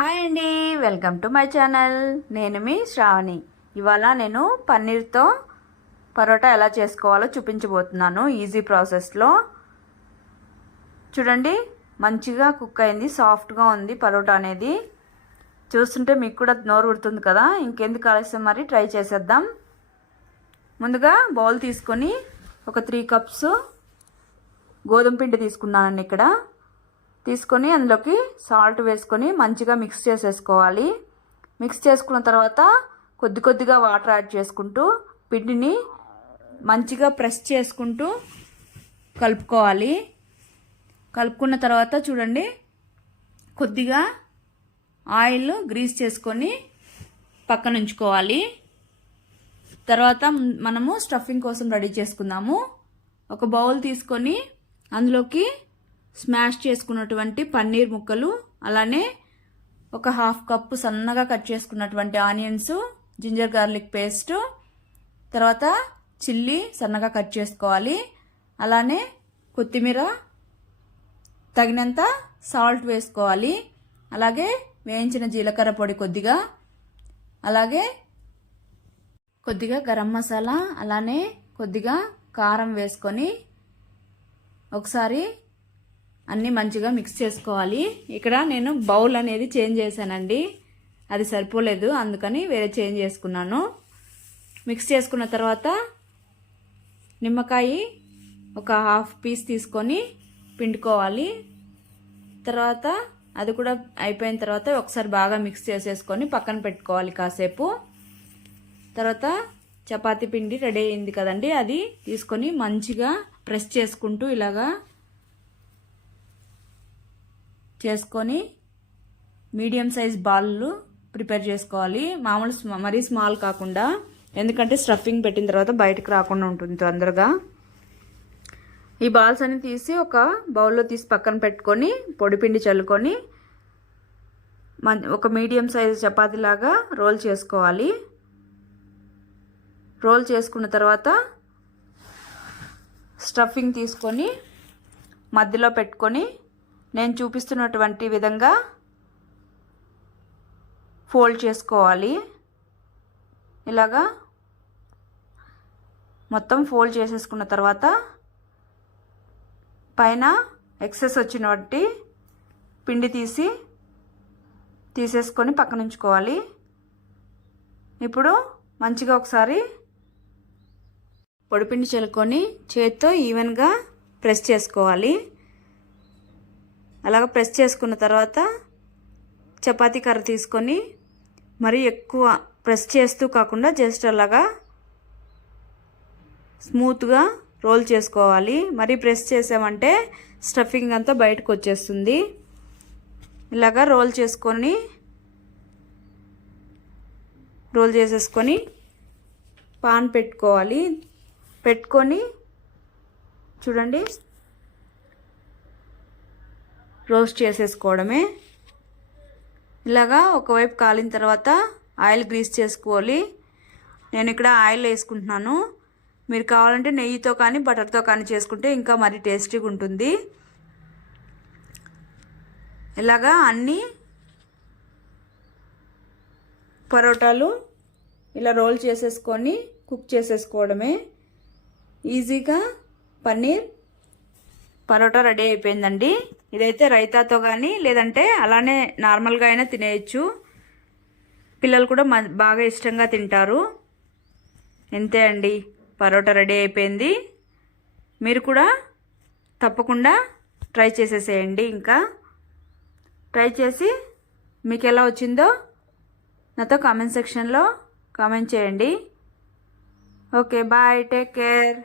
Hi అండి, welcome to my channel. నేను మీ శ్రావణి. ఇవాళ నేను పన్నీర్తో పరోటా ఎలా చేసుకోవాలో చూపించబోతున్నాను ఈజీ ప్రాసెస్లో. చూడండి, మంచిగా కుక్ అయింది, సాఫ్ట్గా ఉంది పరోటా అనేది. చూస్తుంటే మీకు కూడా నోరు ఊరుతుంది కదా. ఇంకెందుకు ఆలస్యం, మరి ట్రై చేసేద్దాం. ముందుగా బౌల్ తీసుకొని ఒక 3 కప్స్ గోధుమ పిండి తీసుకున్నానండి. ఇక్కడ తీసుకొని అందులోకి సాల్ట్ వేసుకొని మంచిగా మిక్స్ చేసేసుకోవాలి. మిక్స్ చేసుకున్న తర్వాత కొద్ది కొద్దిగా వాటర్ యాడ్ చేసుకుంటూ పిండిని మంచిగా ప్రెస్ చేసుకుంటూ కలుపుకోవాలి. కలుపుకున్న తర్వాత చూడండి, కొద్దిగా ఆయిల్ గ్రీస్ చేసుకొని పక్కన ఉంచుకోవాలి. తర్వాత మనము స్టఫింగ్ కోసం రెడీ చేసుకుందాము. ఒక బౌల్ తీసుకొని అందులోకి స్మాష్ చేసుకున్నటువంటి పన్నీర్ ముక్కలు, అలానే ఒక 1/2 కప్పు సన్నగా కట్ చేసుకున్నటువంటి ఆనియన్స్, జింజర్ గార్లిక్ పేస్ట్, తర్వాత చిల్లీ సన్నగా కట్ చేసుకోవాలి. అలానే కొత్తిమీర, తగినంత సాల్ట్ వేసుకోవాలి. అలాగే వేయించిన జీలకర్ర పొడి కొద్దిగా, అలాగే కొద్దిగా గరం మసాలా, అలానే కొద్దిగా కారం వేసుకొని ఒకసారి అన్నీ మంచిగా మిక్స్ చేసుకోవాలి. ఇక్కడ నేను బౌల్ అనేది చేంజ్ చేశానండి, అది సరిపోలేదు, అందుకని వేరే చేంజ్ చేసుకున్నాను. మిక్స్ చేసుకున్న తర్వాత నిమ్మకాయ ఒక 1/2 పీస్ తీసుకొని పిండుకోవాలి. తర్వాత అది కూడా అయిపోయిన తర్వాత ఒకసారి బాగా మిక్స్ చేసేసుకొని పక్కన పెట్టుకోవాలి కాసేపు. తర్వాత చపాతీ పిండి రెడీ అయింది కదండి, అది తీసుకొని మంచిగా ప్రెస్ చేసుకుంటూ ఇలాగా చేసుకొని మీడియం సైజ్ బాల్లు ప్రిపేర్ చేసుకోవాలి. మామూలు మరీ స్మాల్ కాకుండా, ఎందుకంటే స్టఫింగ్ పెట్టిన తర్వాత బయటకు రాకుండా ఉంటుంది తొందరగా. ఈ బాల్స్ అన్ని తీసి ఒక బౌల్లో తీసి పక్కన పెట్టుకొని పొడిపిండి చల్లుకొని ఒక మీడియం సైజ్ చపాతీలాగా రోల్ చేసుకోవాలి. రోల్ చేసుకున్న తర్వాత స్టఫింగ్ తీసుకొని మధ్యలో పెట్టుకొని నేను చూపిస్తున్నటువంటి విధంగా ఫోల్డ్ చేసుకోవాలి. ఇలాగా మొత్తం ఫోల్డ్ చేసేసుకున్న తర్వాత పైన ఎక్సెస్ వచ్చినటువంటి పిండి తీసేసుకొని పక్కన ఉంచుకోవాలి. ఇప్పుడు మంచిగా ఒకసారి పొడిపిండి చల్లుకొని చేతితో ఈవెన్గా ప్రెస్ చేసుకోవాలి. అలాగ ప్రెస్ చేసుకున్న తర్వాత చపాతీ కర్ర తీసుకొని మరీ ఎక్కువ ప్రెస్ చేస్తూ కాకుండా జస్ట్ అలాగా స్మూత్గా రోల్ చేసుకోవాలి. మరీ ప్రెస్ చేసామంటే స్టఫింగ్ అంతా బయటకు వచ్చేస్తుంది. ఇలాగా రోల్ చేసేసుకొని పాన్ పెట్టుకొని చూడండి, రోస్ట్ చేసేసుకోవడమే. ఇలాగా ఒకవైపు కాలిన తర్వాత ఆయిల్ గ్రీస్ చేసుకోవాలి. నేను ఇక్కడ ఆయిల్ వేసుకుంటున్నాను. మీరు కావాలంటే నెయ్యితో కానీ బటర్తో కానీ చేసుకుంటే ఇంకా మరీ టేస్టీగా ఉంటుంది. ఇలాగా అన్నీ పరోటాలు ఇలా రోల్ చేసేసుకొని కుక్ చేసేసుకోవడమే. ఈజీగా పన్నీర్ పరోటా రెడీ అయిపోయిందండి. ఇదైతే రైతాతో కానీ లేదంటే అలానే నార్మల్గా అయినా తినేయచ్చు. పిల్లలు కూడా బాగా ఇష్టంగా తింటారు. అంతే అండి, పరోటా రెడీ అయిపోయింది. మీరు కూడా తప్పకుండా ట్రై చేసేసేయండి. ఇంకా ట్రై చేసి మీకు ఎలా వచ్చిందో నాతో కామెంట్ సెక్షన్లో కామెంట్ చేయండి. Okay, bye, take care.